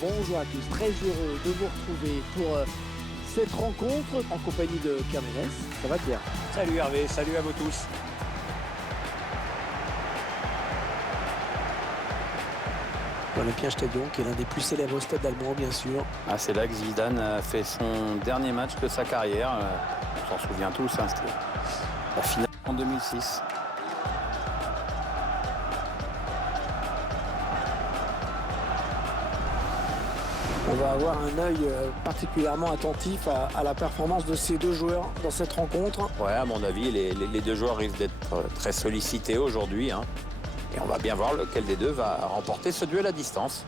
Bonjour à tous, très heureux de vous retrouver pour cette rencontre en compagnie de Pierre Ménès. Ça va Pierre? Salut Hervé, salut à vous tous. L'Olympia Stadion, qui est l'un des plus célèbres stades allemands, bien sûr. Ah, c'est là que Zidane a fait son dernier match de sa carrière. On s'en souvient tous, hein, c'était la finale en 2006. On va avoir un œil particulièrement attentif à la performance de ces deux joueurs dans cette rencontre. Ouais, à mon avis, les deux joueurs risquent d'être très sollicités aujourd'hui, hein. Et on va bien voir lequel des deux va remporter ce duel à distance.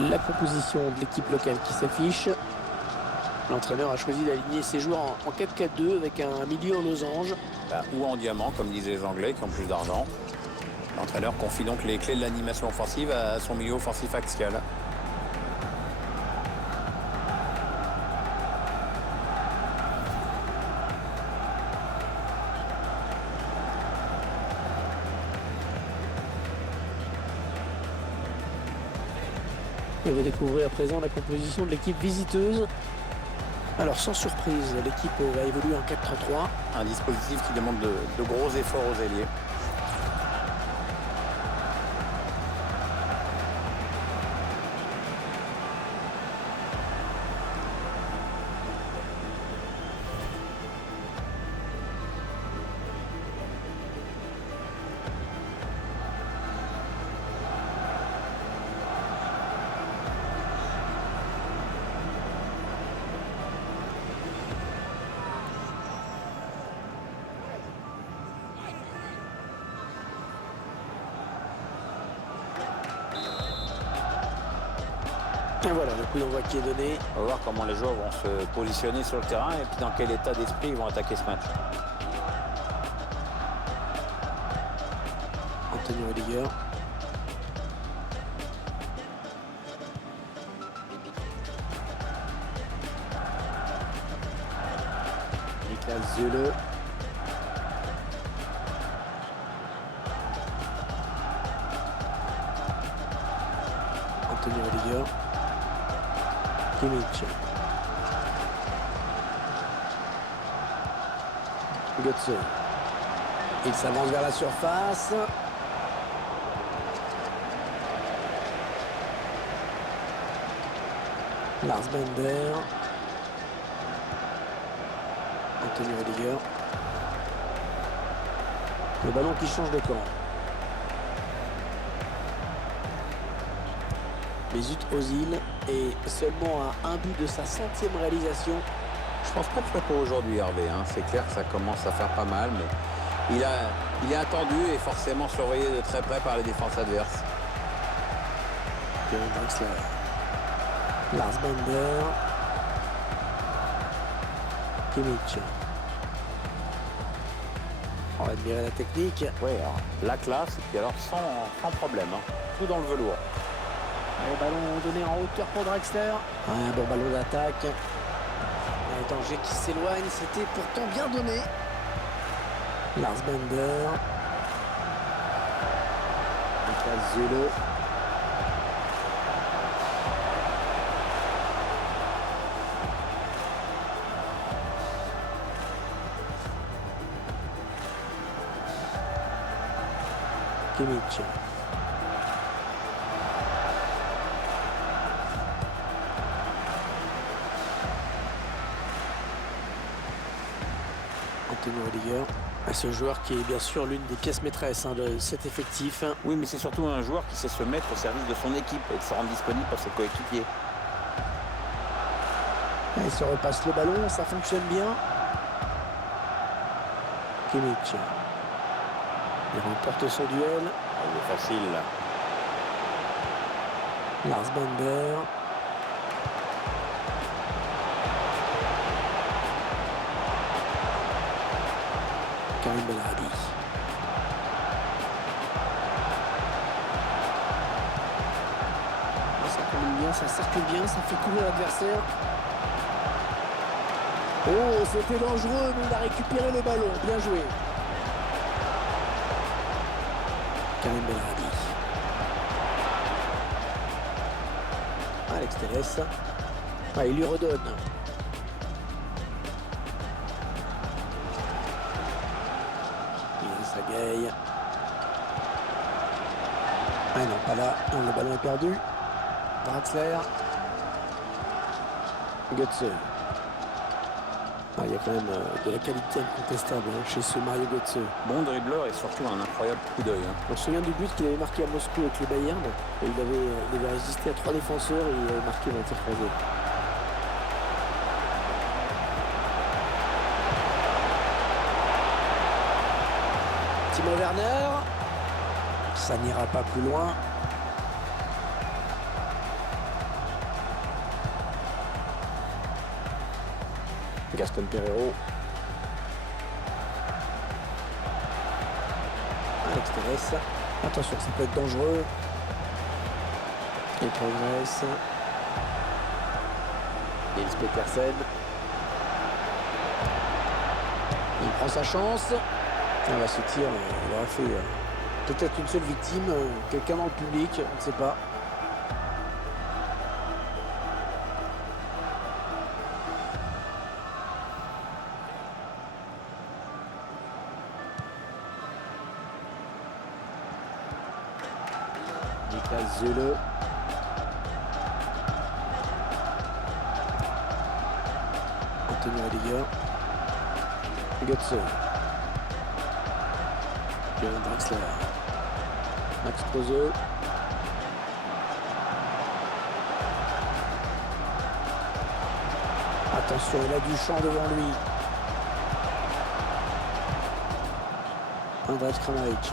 La composition de l'équipe locale qui s'affiche. L'entraîneur a choisi d'aligner ses joueurs en 4-4-2 avec un milieu en losange. Ou en diamant, comme disaient les Anglais, qui ont plus d'argent. L'entraîneur confie donc les clés de l'animation offensive à son milieu offensif axial. On va découvrir à présent la composition de l'équipe visiteuse. Alors sans surprise, l'équipe va évoluer en 4-3-3. Un dispositif qui demande de gros efforts aux ailiers. Et voilà le coup d'envoi qui est donné. On va voir comment les joueurs vont se positionner sur le terrain et puis dans quel état d'esprit ils vont attaquer ce match. Antonio Rudiger. Niklas Süle. Antonio Rudiger. Kimmich. Götze. Il s'avance vers la surface. Lars Bender. Antonio Rudiger. Le ballon qui change de camp. Mesut Özil est seulement à un but de sa 100e réalisation. Je pense pas que ce soit pour aujourd'hui Hervé, hein. C'est clair que ça commence à faire pas mal, mais il est attendu et forcément surveillé de très près par les défenses adverses. Kevin Draxler. Lars Bender. Kimmich. On va admirer la technique. Oui, alors, la classe, et puis alors sans problème, hein. Tout dans le velours. Le ballon donné en hauteur pour Draxler. Un bon ballon d'attaque. Un danger qui s'éloigne. C'était pourtant bien donné. Lars Bender. Niklas Süle. Kimmich. Antonio Rudiger, ce joueur qui est bien sûr l'une des pièces maîtresses de cet effectif. Oui, mais c'est surtout un joueur qui sait se mettre au service de son équipe et de se rendre disponible pour ses coéquipiers. Il se repasse le ballon, ça fonctionne bien. Kimmich. Il remporte son duel. Il est facile là. Lars Bender. Karim Benrahbi. Ça coule bien, ça circule bien, ça fait courir l'adversaire. Oh, c'était dangereux, mais il a récupéré le ballon. Bien joué. Karim Belradi. Alex Telles. Ah, il lui redonne. Il s'agaye. Ah non, pas là. Le ballon est perdu. Draxler. Götze. Ah, il y a quand même de la qualité incontestable chez ce Mario Götze. Bon dribbleur et surtout un incroyable coup d'œil. On se souvient du but qu'il avait marqué à Moscou avec le Bayern. Et il avait résisté à 3 défenseurs et il avait marqué dans le tir croisé. Timo Werner. Ça n'ira pas plus loin. Gaston Pereiro. Alex Telles. Attention, ça peut être dangereux. Il progresse. Nils Petersen. Il prend sa chance. Ah, ce tir, il aura fait peut-être une seule victime. Quelqu'un dans le public, on ne sait pas. Niklas Süle. Antonio Rudiger. Götze. Björn Draxler. Max Kruse. Attention, il a du champ devant lui. Andrej Kramaric.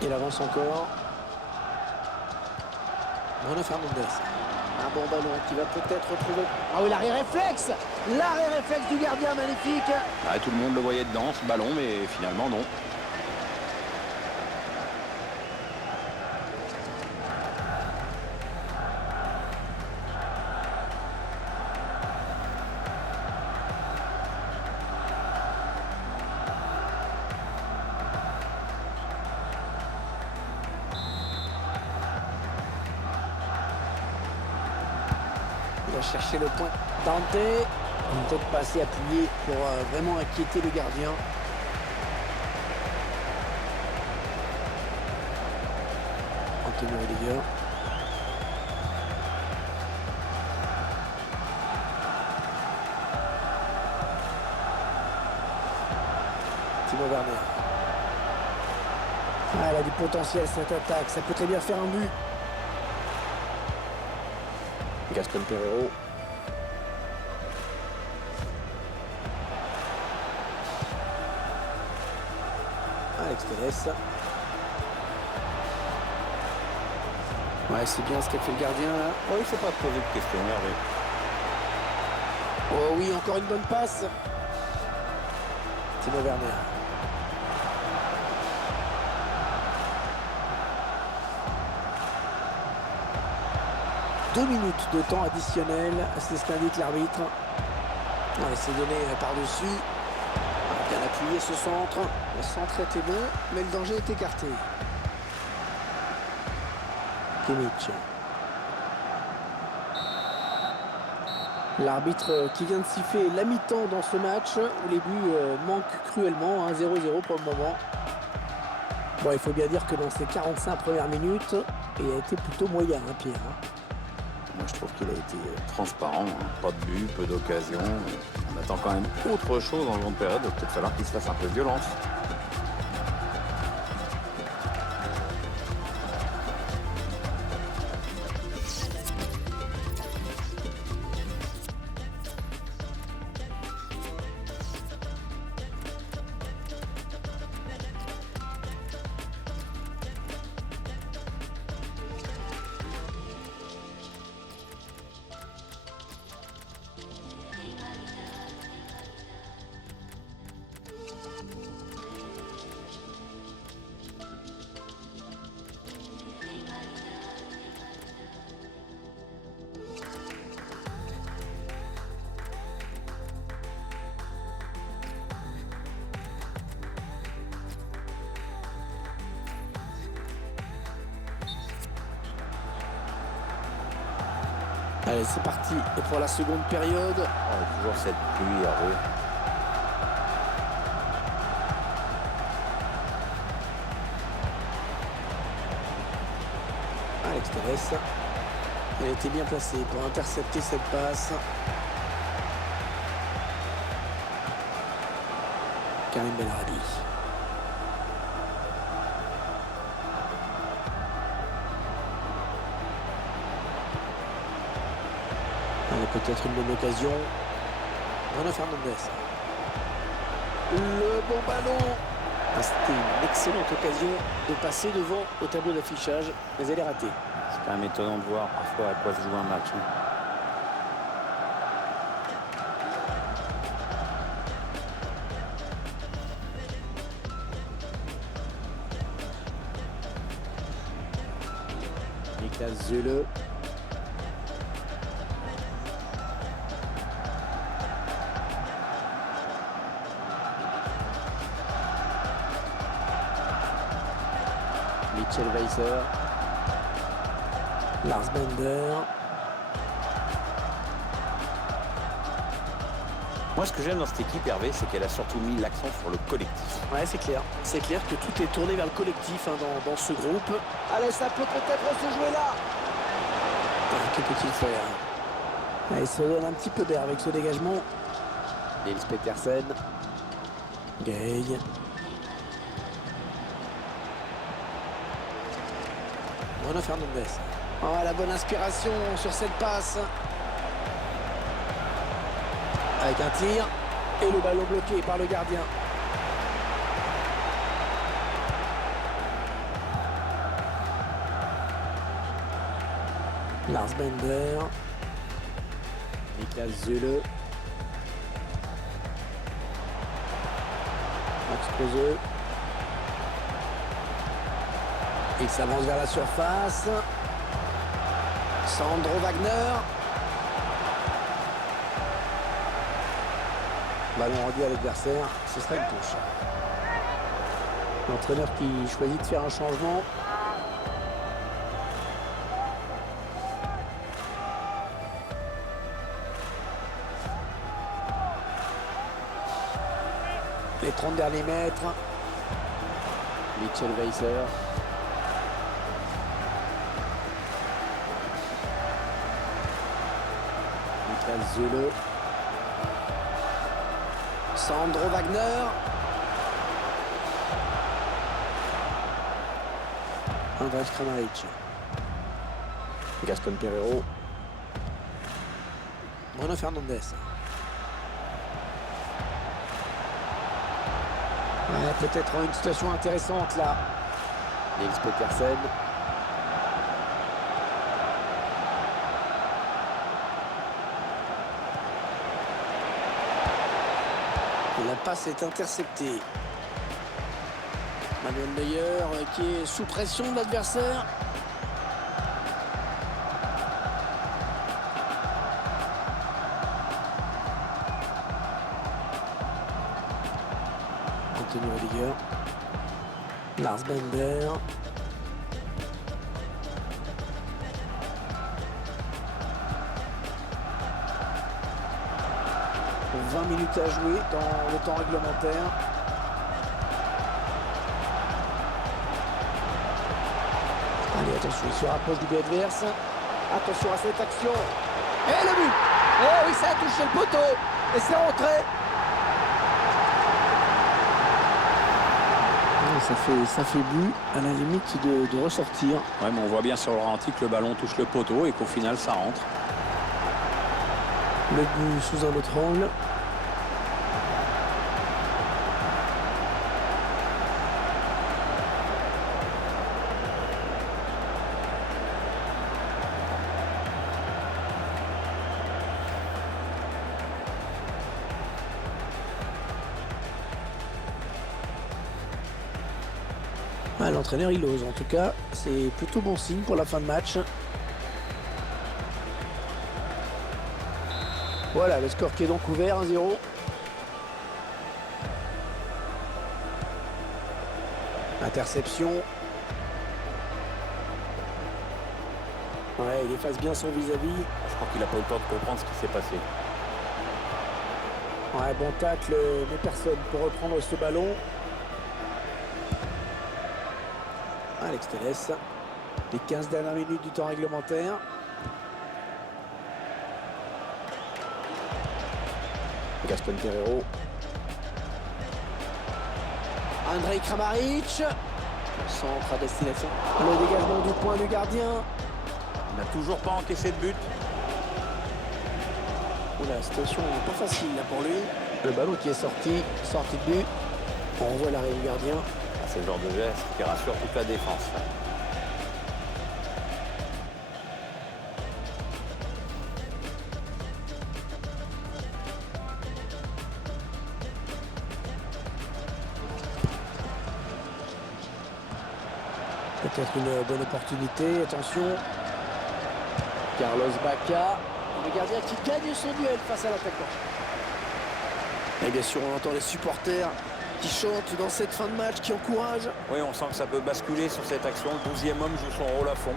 Il avance encore. Bruno Fernandes. Un bon ballon qui va peut-être retrouver. Ah oui, l'arrêt réflexe. L'arrêt réflexe du gardien, magnifique. Ah, tout le monde le voyait dedans, ce ballon, mais finalement non. Il va chercher le point. Dante. Une tête passée appuyée pour vraiment inquiéter le gardien. Antonio Rudiger. Timo Werner. Ah, elle a du potentiel cette attaque. Ça peut très bien faire un but. Gaston Pereiro. Alex Telles. Ouais, c'est bien ce qu'a fait le gardien là. Oh, il ne faut pas te poser de questions, Hervé. Oh oui, encore une bonne passe. Timo Werner. Deux minutes de temps additionnel, c'est ce qu'indique l'arbitre. On va essayer de donner par-dessus. Bien appuyé ce centre. Le centre était bon, mais le danger est écarté. Kimmich. L'arbitre qui vient de siffler la mi-temps dans ce match où les buts manquent cruellement, 0-0 pour le moment. Bon, il faut bien dire que dans ces 45 premières minutes, il a été plutôt moyen, Pierre. Moi, je trouve qu'il a été transparent, pas de but, peu d'occasions. On attend quand même autre chose en longue période. Il va peut-être falloir qu'il se fasse un peu de violence. Allez, c'est parti. Et pour la seconde période. Oh, toujours cette pluie, Hervé. Alex Telles. Elle était bien placée pour intercepter cette passe. Karim Benrahbi. Peut-être une bonne occasion. Bruno Fernandes. Le bon ballon. C'était une excellente occasion de passer devant au tableau d'affichage, mais elle est ratée. C'est quand même étonnant de voir parfois à quoi se joue un match. Niklas Süle. Mitchell Weiser. Lars Bender. Moi, ce que j'aime dans cette équipe, Hervé, c'est qu'elle a surtout mis l'accent sur le collectif. Ouais, c'est clair. C'est clair que tout est tourné vers le collectif dans ce groupe. Allez, ça peut peut-être se jouer là. Que peut-il faire? Il se donne un petit peu d'air avec ce dégagement. Nils Petersen. Gay. Bruno Fernandes. Oh, la bonne inspiration sur cette passe. Avec un tir. Et le ballon bloqué par le gardien. Lars Bender. Niklas Süle. Max Kruse. Il s'avance vers la surface. Sandro Wagner. Ballon rendu à l'adversaire. Ce sera une touche. L'entraîneur qui choisit de faire un changement. Les 30 derniers mètres. Mitchell Weiser. Niklas Süle. Sandro Wagner. Andrej Kramaric. Gaston Pereiro. Bruno Fernandes. Ouais, peut-être une situation intéressante là. Nils Petersen. La passe est interceptée. Manuel Neuer qui est sous pression de l'adversaire. Anthony Rüdiger. Lars Bender. « 20 minutes à jouer dans le temps réglementaire. » Allez, attention, il se rapproche du but adverse. Attention à cette action. Et le but! Oh oui, ça a touché le poteau. Et c'est rentré. Ça fait but à la limite de ressortir. Ouais, mais on voit bien sur le ralenti que le ballon touche le poteau et qu'au final, ça rentre. Le but sous un autre angle. Ah, l'entraîneur il ose, en tout cas c'est plutôt bon signe pour la fin de match. Voilà, le score qui est donc ouvert, 1-0. Interception. Ouais, il efface bien son vis-à-vis. crois qu'il n'a pas eu le temps de comprendre ce qui s'est passé. Ouais, bon tacle, mais personne pour reprendre ce ballon. Alex Telles. Les 15 dernières minutes du temps réglementaire. Gaston Terreiro. Andrej Kramaric. Centre à destination. Le dégagement du point du gardien. Il n'a toujours pas encaissé de but. La situation n'est pas facile là pour lui. Le ballon qui est sorti de but. On revoit l'arrêt du gardien. C'est le genre de geste qui rassure toute la défense. Peut-être une bonne opportunité. Attention. Carlos Bacca. Le gardien qui gagne son duel face à l'attaquant. Et bien sûr, on entend les supporters qui chantent dans cette fin de match, qui encouragent. Oui, on sent que ça peut basculer sur cette action. Le 12e homme joue son rôle à fond.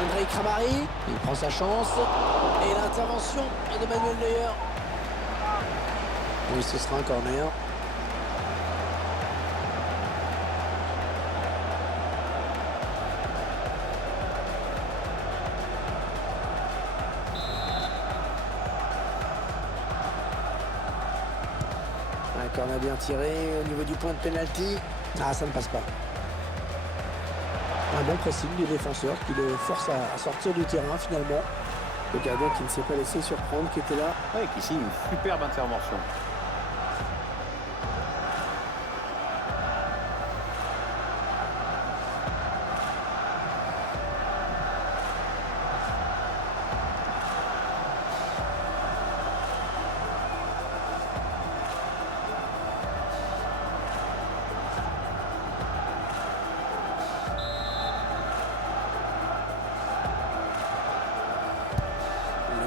Andrej Kramaric, il prend sa chance. Et l'intervention de Manuel Neuer. Oui, ce sera un corner. Un corner bien tiré au niveau du point de pénalty. Ah, ça ne passe pas. Un bon pressing du défenseur qui le force à sortir du terrain finalement. Le gardien qui ne s'est pas laissé surprendre, qui était là. Oui, qui signe une superbe intervention.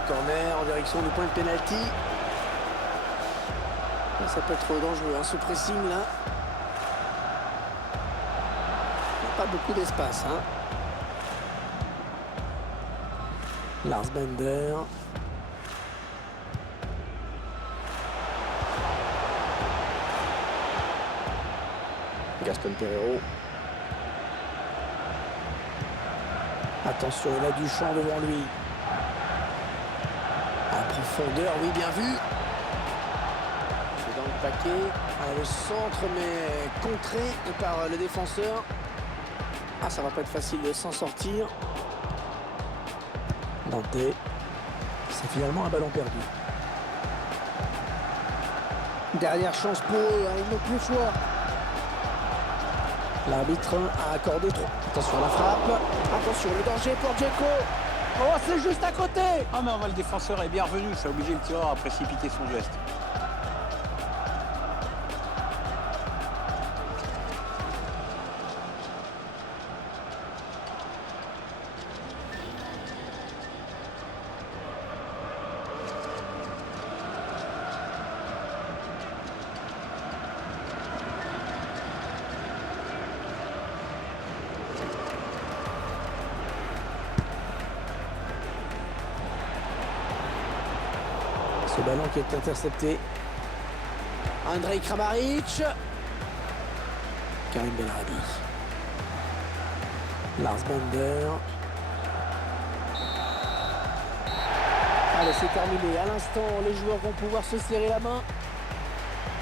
Corner en direction du point de pénalty. Ça peut être dangereux, hein, ce pressing là. Il n'y a pas beaucoup d'espace. Hein. Lars Bender. Gaston Terreiro. Attention, il a du champ devant lui. Profondeur, oui, bien vu. C'est dans le paquet. Le centre, mais contré par le défenseur. Ah, ça va pas être facile de s'en sortir. Dante. C'est finalement un ballon perdu. Dernière chance pour eux, hein, ils n'ont plus le choix. L'arbitre a accordé 3. Attention à la frappe. Attention, le danger pour Dzeko. Oh, c'est juste à côté. Ah mais le défenseur est bien revenu, ça a obligé le tireur à précipiter son geste. Ce ballon qui est intercepté. Andrej Kramaric. Karim Benrahbi. Lars Bender. Allez, c'est terminé. À l'instant, les joueurs vont pouvoir se serrer la main.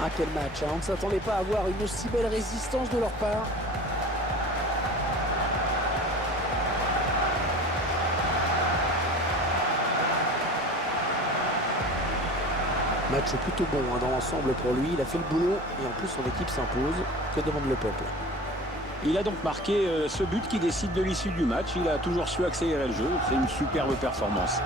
Ah, quel match, hein. On ne s'attendait pas à voir une aussi belle résistance de leur part. Match plutôt bon hein, dans l'ensemble pour lui. Il a fait le boulot et en plus son équipe s'impose. Que demande le peuple? Il a donc marqué ce but qui décide de l'issue du match. Il a toujours su accélérer le jeu. C'est une superbe performance.